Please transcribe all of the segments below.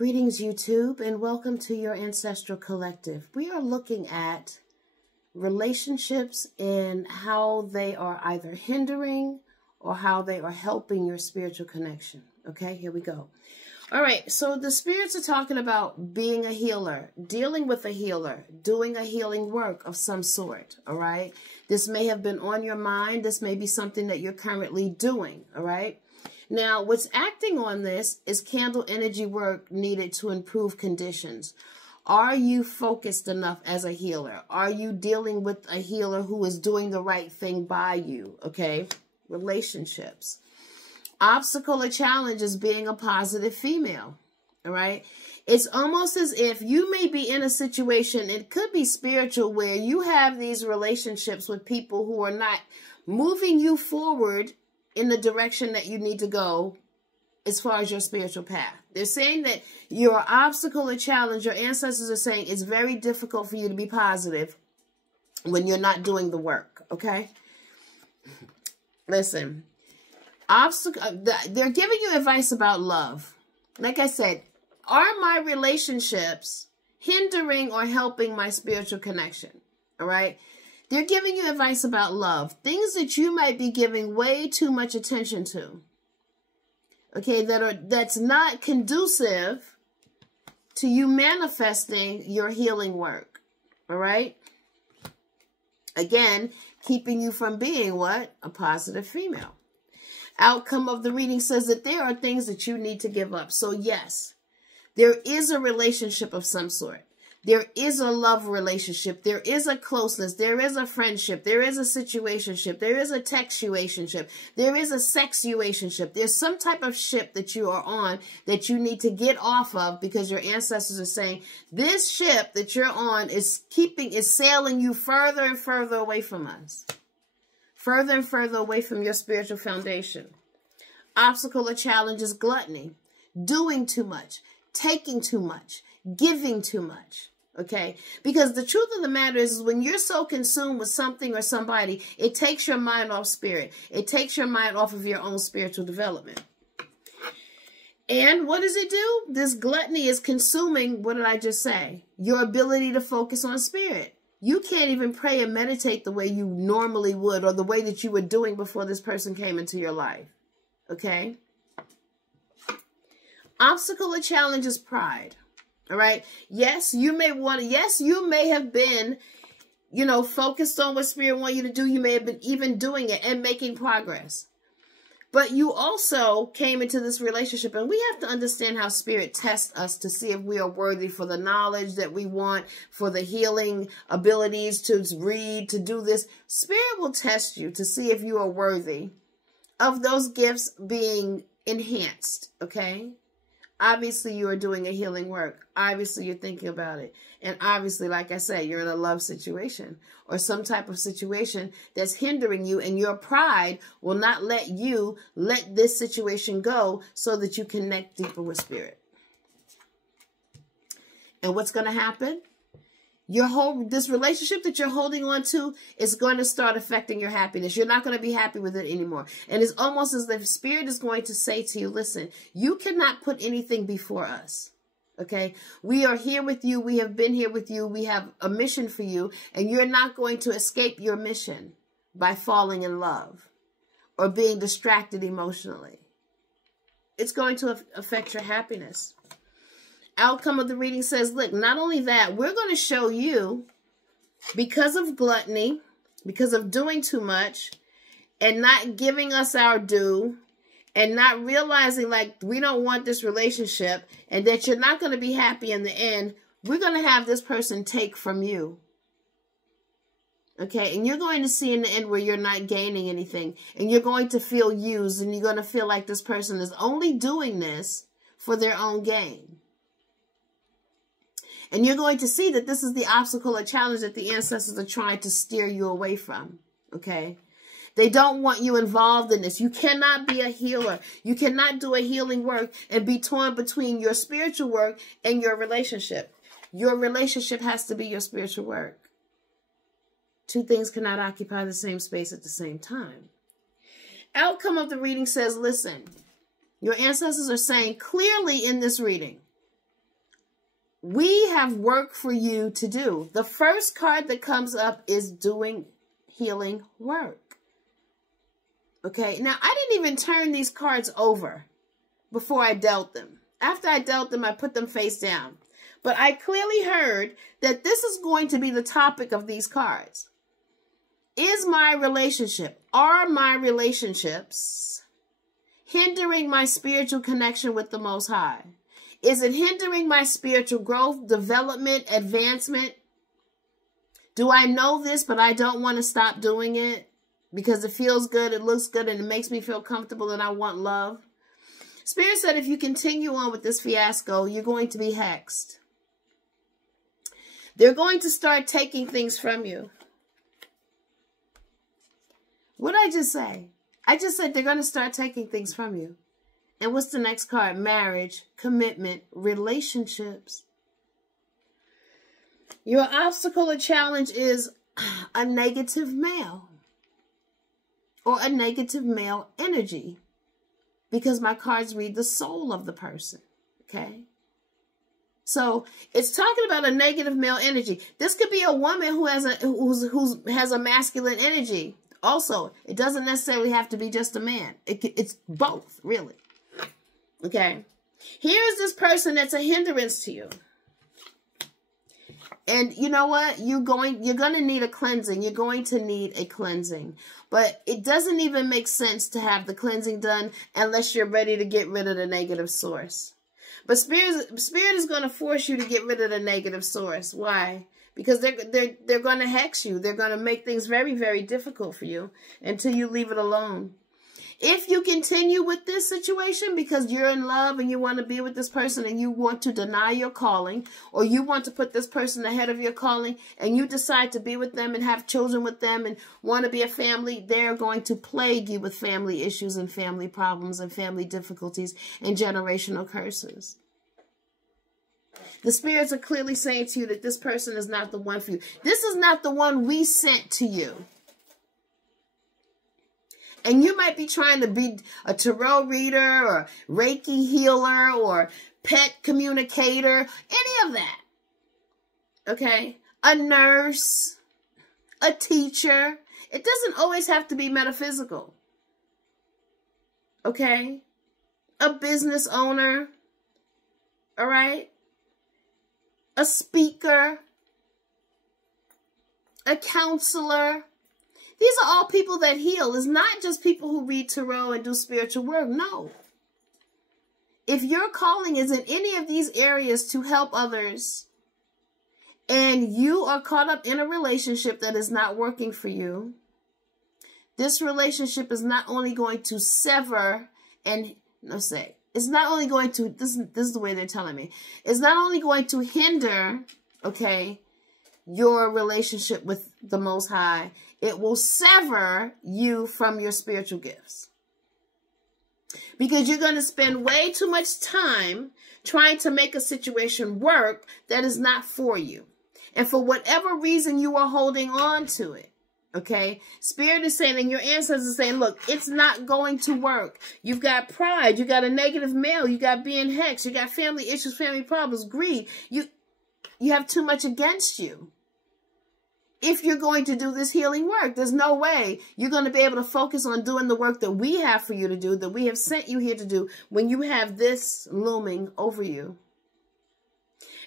Greetings, YouTube, and welcome to your Ancestral Collective. We are looking at relationships and how they are either hindering or how they are helping your spiritual connection. Okay, here we go. All right, so the spirits are talking about being a healer, dealing with a healer, doing a healing work of some sort, all right? This may have been on your mind. This may be something that you're currently doing, all right? Now, what's acting on this is candle energy work needed to improve conditions. Are you focused enough as a healer? Are you dealing with a healer who is doing the right thing by you? Okay, relationships. Obstacle or challenge is being a positive female, all right? It's almost as if you may be in a situation, it could be spiritual, where you have these relationships with people who are not moving you forward in the direction that you need to go as far as your spiritual path. They're saying that your obstacle or challenge, your ancestors are saying it's very difficult for you to be positive when you're not doing the work, okay? Listen, they're giving you advice about love. Like I said, are my relationships hindering or helping my spiritual connection? All right? They're giving you advice about love, things that you might be giving way too much attention to. Okay, that's not conducive to you manifesting your healing work. All right? Again, keeping you from being what? A positive female. Outcome of the reading says that there are things that you need to give up. So yes, there is a relationship of some sort. There is a love relationship. There is a closeness. There is a friendship. There is a situationship. There is a textuationship. There is a sexuationship. There's some type of ship that you are on that you need to get off of, because your ancestors are saying this ship that you're on is sailing you further and further away from us. Further and further away from your spiritual foundation. Obstacle or challenge is gluttony. Doing too much. Taking too much. Giving too much. Okay? Because the truth of the matter is when you're so consumed with something or somebody, it takes your mind off spirit. It takes your mind off of your own spiritual development. And what does it do? This gluttony is consuming, what did I just say? Your ability to focus on spirit. You can't even pray and meditate the way you normally would, or the way that you were doing before this person came into your life. Okay? Obstacle or challenge is pride. All right? Yes, you may have been, focused on what spirit wants you to do. You may have been even doing it and making progress. But you also came into this relationship, and we have to understand how spirit tests us to see if we are worthy for the knowledge that we want, for the healing abilities to read, to do this. Spirit will test you to see if you are worthy of those gifts being enhanced, okay? Obviously, you are doing a healing work. Obviously, you're thinking about it. And obviously, like I said, you're in a love situation or some type of situation that's hindering you, and your pride will not let you let this situation go so that you connect deeper with spirit. And what's going to happen? This relationship that you're holding on to is going to start affecting your happiness. You're not going to be happy with it anymore. And it's almost as if spirit is going to say to you, listen, you cannot put anything before us. Okay? We are here with you. We have been here with you. We have a mission for you. And you're not going to escape your mission by falling in love or being distracted emotionally. It's going to affect your happiness. Outcome of the reading says, look, not only that, we're going to show you, because of gluttony, because of doing too much and not giving us our due and not realizing like we don't want this relationship and that you're not going to be happy in the end, we're going to have this person take from you. Okay, and you're going to see in the end where you're not gaining anything, and you're going to feel used, and you're going to feel like this person is only doing this for their own gain. And you're going to see that this is the obstacle or challenge that the ancestors are trying to steer you away from, okay? They don't want you involved in this. You cannot be a healer. You cannot do a healing work and be torn between your spiritual work and your relationship. Your relationship has to be your spiritual work. Two things cannot occupy the same space at the same time. Outcome of the reading says, listen, your ancestors are saying clearly in this reading, we have work for you to do. The first card that comes up is doing healing work. Okay, now I didn't even turn these cards over before I dealt them. After I dealt them, I put them face down. But I clearly heard that this is going to be the topic of these cards. Is my relationship, are my relationships hindering my spiritual connection with the Most High? Is it hindering my spiritual growth, development, advancement? Do I know this, but I don't want to stop doing it because it feels good, it looks good, and it makes me feel comfortable and I want love? Spirit said if you continue on with this fiasco, you're going to be hexed. They're going to start taking things from you. What did I just say? I just said they're going to start taking things from you. And what's the next card? Marriage, commitment, relationships. Your obstacle or challenge is a negative male or a negative male energy, because my cards read the soul of the person. Okay. So it's talking about a negative male energy. This could be a woman who has a masculine energy. Also, it doesn't necessarily have to be just a man. It's both, really. Okay. Here is this person that's a hindrance to you. And you know what? You're going to need a cleansing. You're going to need a cleansing. But it doesn't even make sense to have the cleansing done unless you're ready to get rid of the negative source. But Spirit is going to force you to get rid of the negative source. Why? Because they're going to hex you. They're going to make things very, very difficult for you until you leave it alone. If you continue with this situation because you're in love and you want to be with this person and you want to deny your calling, or you want to put this person ahead of your calling and you decide to be with them and have children with them and want to be a family, they're going to plague you with family issues and family problems and family difficulties and generational curses. The spirits are clearly saying to you that this person is not the one for you. This is not the one we sent to you. And you might be trying to be a tarot reader or Reiki healer or pet communicator, any of that. Okay? A nurse, a teacher. It doesn't always have to be metaphysical. Okay? A business owner. All right? A speaker. A counselor. These are all people that heal. It's not just people who read tarot and do spiritual work. No. If your calling is in any of these areas to help others, and you are caught up in a relationship that is not working for you, this relationship is not only going to sever and, let's say, it's not only going to, this is the way they're telling me, it's not only going to hinder, okay, your relationship with the Most High, it will sever you from your spiritual gifts. Because you're going to spend way too much time trying to make a situation work that is not for you. And for whatever reason you are holding on to it. Okay? Spirit is saying, and your ancestors are saying, look, it's not going to work. You've got pride. You got a negative male. You got being hexed. You got family issues, family problems, greed. You have too much against you. If you're going to do this healing work, there's no way you're going to be able to focus on doing the work that we have for you to do, that we have sent you here to do, when you have this looming over you.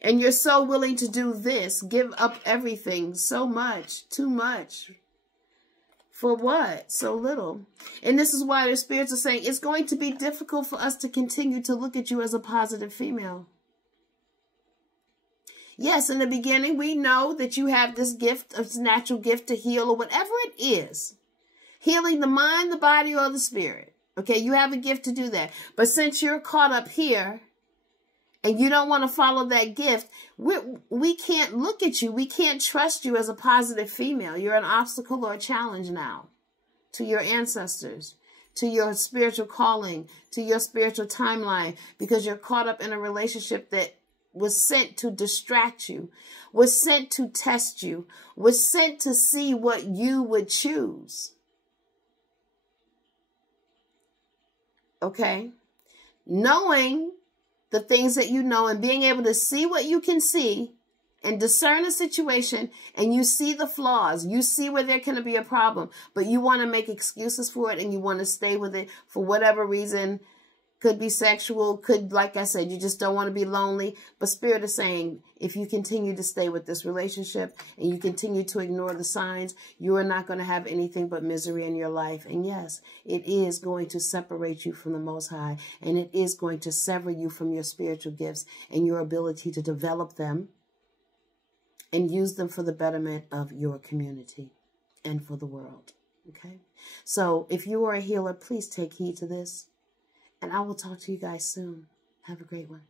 And you're so willing to do this, give up everything, so much, too much. For what? So little. And this is why the spirits are saying it's going to be difficult for us to continue to look at you as a positive female. Yes, in the beginning, we know that you have this gift, this natural gift to heal, or whatever it is. Healing the mind, the body, or the spirit. Okay, you have a gift to do that. But since you're caught up here, and you don't want to follow that gift, we can't look at you. We can't trust you as a positive female. You're an obstacle or a challenge now to your ancestors, to your spiritual calling, to your spiritual timeline, because you're caught up in a relationship that was sent to distract you, was sent to test you, was sent to see what you would choose. Okay? Knowing the things that you know and being able to see what you can see and discern a situation, and you see the flaws, you see where there can be a problem, but you want to make excuses for it and you want to stay with it for whatever reason. Could be sexual, could, like I said, you just don't want to be lonely. But Spirit is saying, if you continue to stay with this relationship and you continue to ignore the signs, you are not going to have anything but misery in your life. And yes, it is going to separate you from the Most High, and it is going to sever you from your spiritual gifts and your ability to develop them and use them for the betterment of your community and for the world. Okay? So if you are a healer, please take heed to this. And I will talk to you guys soon. Have a great one.